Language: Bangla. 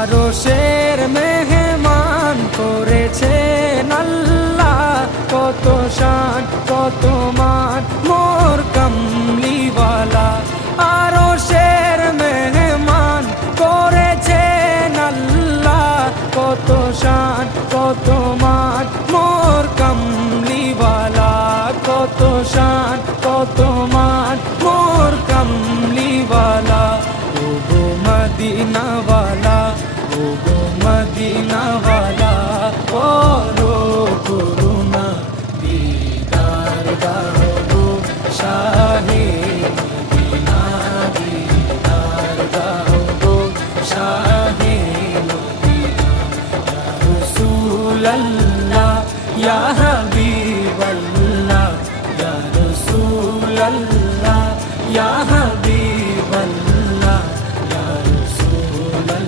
আরশের মেহমান করেছেন আল্লাহ, কত শান কত মান মোর কামলিওয়ালা। আরশের মেহমান করেছেন আল্লাহ, কত শান কত মান মোর কামলিওয়ালা, কত শান কত মান মোর কামলিওয়ালা। ও গো মদিনাওয়ালা, ও গো মদিনাওয়ালা, ও